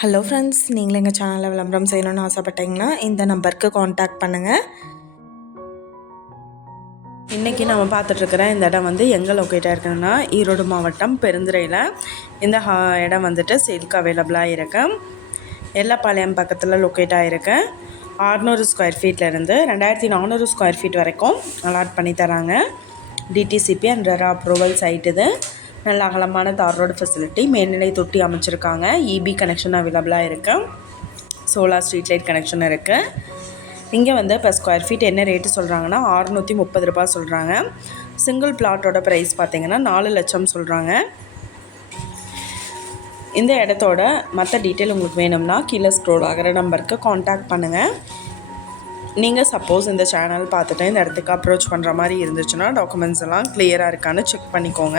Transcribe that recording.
Hello friends நீங்களும் எங்கள் சேனலில் விளம்பரம் செய்யணும்னு ஆசைப்பட்டீங்கன்னா இந்த நம்பருக்கு காண்டாக்ட் பண்ணுங்கள் இன்றைக்கி நம்ம பார்த்துட்ருக்குற இந்த இடம் வந்து எங்கே லொக்கேட்டாக இருக்குன்னா ஈரோடு மாவட்டம் பெருந்துறையில். இந்த ஹா இடம் வந்துட்டு சேல்க்கு அவைலபிளாக இருக்கு. எல்லாப்பாளையம் பக்கத்தில் லொக்கேட் ஆகிருக்கு ஆறுநூறு ஸ்கொயர் ஃபீட்லேருந்து ரெண்டாயிரத்தி நானூறு ஸ்கொயர் ஃபீட் வரைக்கும் அலாட் பண்ணி தராங்க. DTCP and RERA approval site இது. நல்ல அகலமான தார் ரோடு ஃபெசிலிட்டி மேல்நிலை தொட்டி அமைச்சிருக்காங்க. இபி கனெக்ஷன் அவைலபிளாக இருக்குது சோலார் ஸ்ட்ரீட் லைட் கனெக்ஷன் இருக்குது இங்கே வந்து இப்போ ஸ்கொயர் ஃபீட் என்ன ரேட்டு சொல்கிறாங்கன்னா அறுநூற்றி முப்பது ரூபாய் சொல்கிறாங்க சிங்கிள் பிளாட்டோட ப்ரைஸ் பார்த்திங்கன்னா நாலு லட்சம் சொல்கிறாங்க இந்த இடத்தோட மற்ற டீட்டெயில் உங்களுக்கு வேணும்னா கீழே ஸ்க்ரோல் ஆகிற நம்பருக்கு காண்டாக்ட் பண்ணுங்கள் நீங்கள் சப்போஸ் இந்த சேனல் பார்த்துட்டு இந்த இடத்துக்கு அப்ரோச் பண்ணுற மாதிரி இருந்துச்சுன்னா டாக்குமெண்ட்ஸ் எல்லாம் கிளியராக இருக்கான்னு செக் பண்ணிக்கோங்க.